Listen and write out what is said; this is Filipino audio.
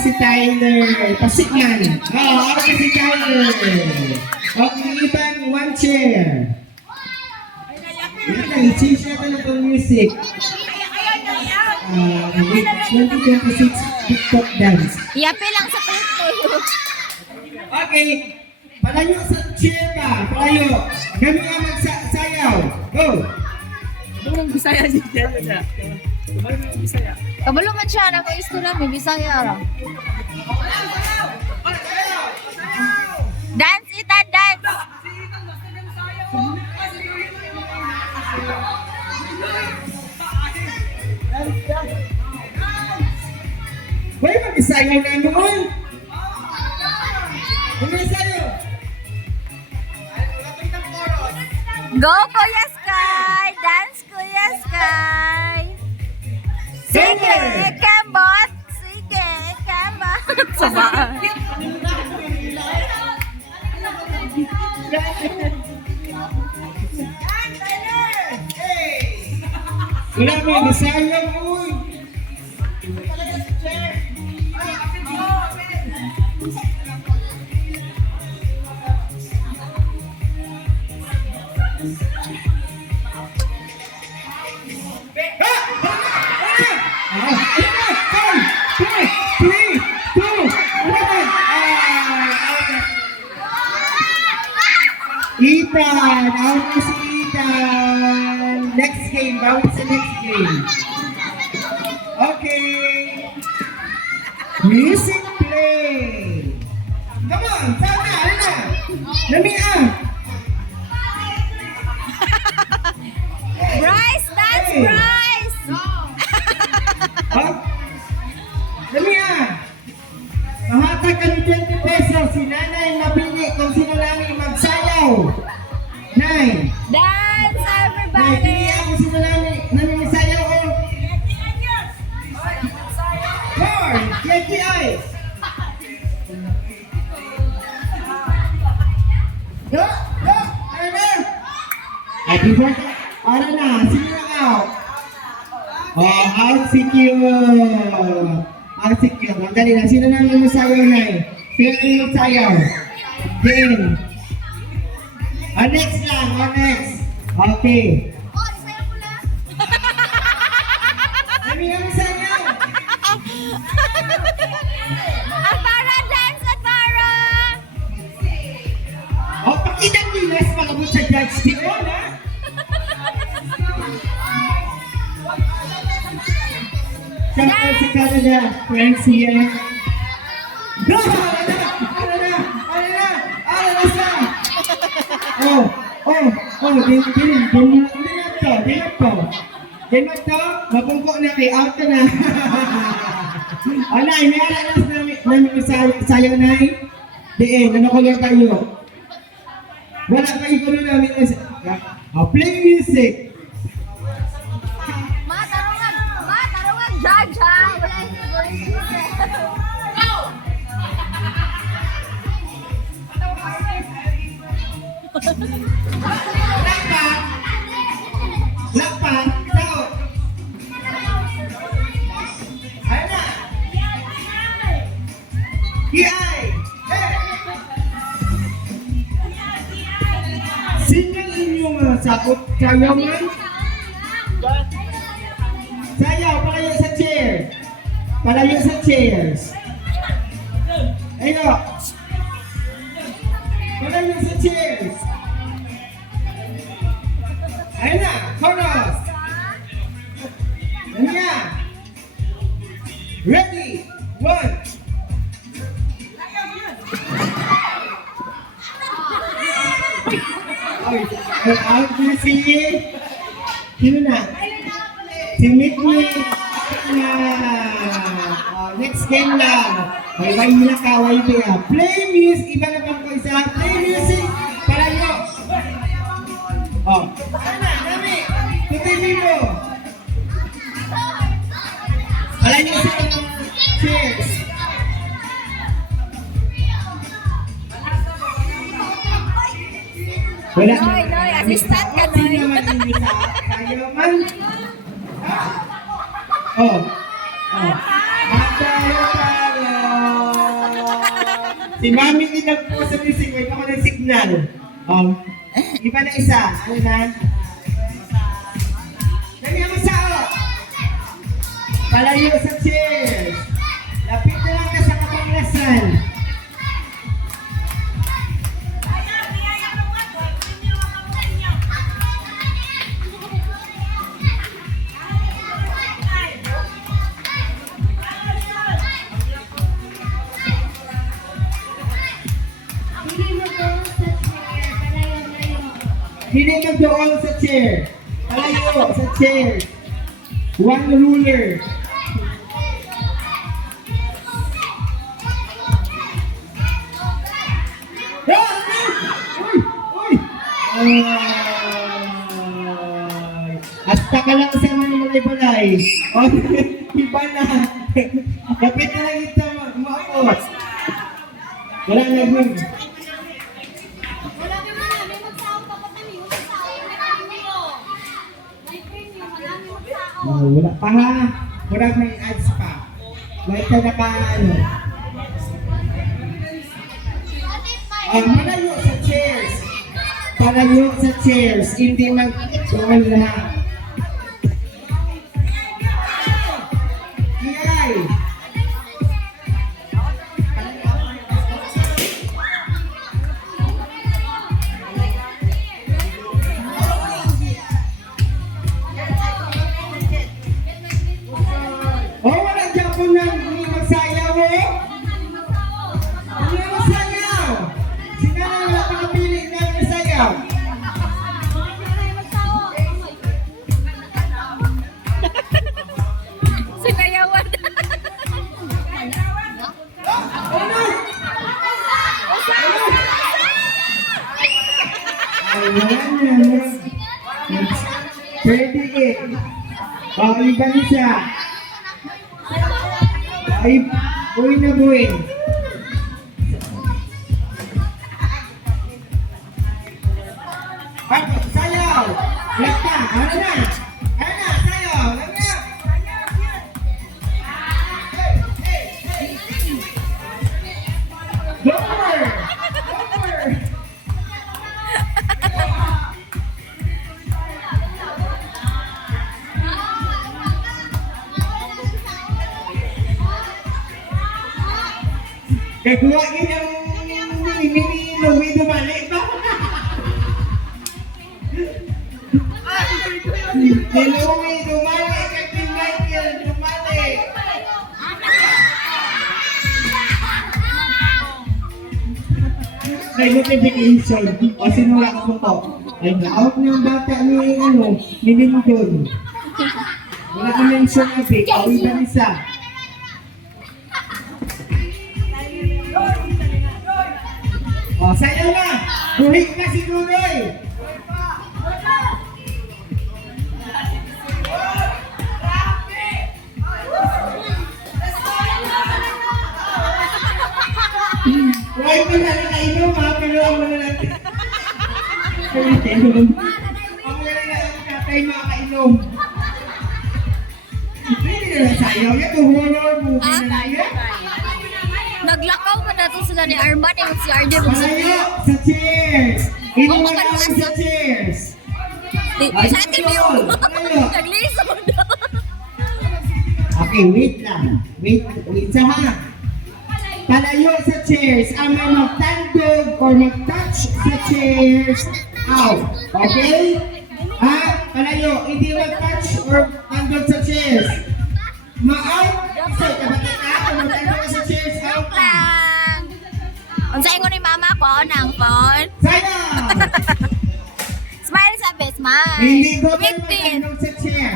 si Tyler. Pasignan. Out si Tyler. Okay, ibang one chair. Yan, i-change natin ang music. 2026 TikTok dance. Yape lang sa clip ko. Okay, palayo sa chair ka. Palayo. Kami ang magsayaw. Go! Tumulong Bisaya siya na. Tumulong Bisaya. Kabalo man siya, nako istorya may Bisaya ra. Dance ita dance. Hoy, mag-isayaw na noon. Mag-isayaw. Go Kuya Sky! Dance Kuya Sky! Sige, kembot! Sige, kembot! Sabaan. Wala mo, mag-isayaw mo. Ethan, out na si Ethan. Next game, bawal sa next game. Okay. Music play. Come on, sana, ano na? Lamia. Bryce, dance Hey. Bryce! Oh? Lamia. Mahatag ka ni 20 pesos. Si nanay mapili kung sino namin magsayaw. 9. Dance Nay, everybody! pili ako sino namin magsayaw ko. 4. Yeki Eyes. Go! Go! Ano na? Ay, before ka. Ano na? Sino na out? Oh, out si Q. Out si Q. Magdali na. Sino na magsayaw na eh? Sino na magsayaw? Game. Next lang. Next. Okay. Kami ang sayaw. Atara, dance Atara! O, pakitang nilas pakabot sa judge. Di ko na. Shout out sa Canada. Friends here. Go! Ano na? Sa? Dinot to. Mapungko na kay out ka na. Anay, may alalas namin sayaw na eh. Diin, ano ko lang tayo? Wala pa ikulo namin. Play music. Tarungan, judge ha! Wala yung Lakpan. Sao? Ayun na. Kiay. Hey. Sino inyong sakot sayaw man? Sayaw, palayo sa chair. Palayo sa chairs. Ayun. Palayo sa chairs. Ayun na, chorus. Ayun na. Ready? 1. Out na si... Sino na? Si Midway. Next game lang. Way nila kaway kaya. Play music. Iba na bang ko isa? Play music. Palayo. Oh. Sana, dami. Tutuloy mo. Palayo sa cheers. Wala. Noy, assistant ka, Noy. Sino naman yung isa? Tayo man. Oh. Oh. Tayo. Si Mami din nagpo sa music. Wait ako ng signal. Iba na isa. Ano na? Dali ang sao. Palayo sa chairs. Lapit na lang ka sa kapanglasan. Hindi magdoon sa chair. Palayo sa chair. One ruler. Uy! Hasta ka lang sa mga balay-balay. Iba na. Kapit na lang ito maapos. Wala na rin. Wala pa ha. Wala may ads pa. May ka na pa ano. Malayo sa chairs. Palayo sa chairs. Hindi mag-tuwal lahat. Iyay! Wala dyan po na magsayaw eh. Hindi magsayaw. Sina na wala pakapili na magsayaw. Sinayawan. Pwede eh. Iba niya siya. Ay, buhay na buhay. Sayaw! Lakta! Ano na? Ano na? Sayaw! Langya! Lower! Lower! Kagwa yung mini-Louie dumalik ba? Ni Louie dumalik, kay Michael dumalik. May notification. O sinula ko po. Ay na-out na yung bata ni ni Lindon. Wala ka mention na pick. O iba isa. O, sa'yo na! Buhig na si Dudoy! Huwag mo na nakainom ha, pero ang mga natin. Ang mga natin katay makainom. Hindi na sayaw yan, horror movie na yan. Naglakaw pa na to sila ni Arman yung si RJ mo sa Palayo sa chairs! Hindi mo na sa chairs! sa akin yung nagliso daw. Okay, wait lang. Wait sa ha. Palayo sa chairs. Ang may magtandog or mag-touch sa chairs, out. Okay? Ha? Palayo. Hindi mag-touch or tandog sa chairs. Ma-out. So, kapatid ka, kung magtandog ka sa chairs, out ka. Lang. Unsay ko ni mama ko nang phone. Sayang! Smile sabi, smile. Hindi ko Tumingting. magtandog sa chair.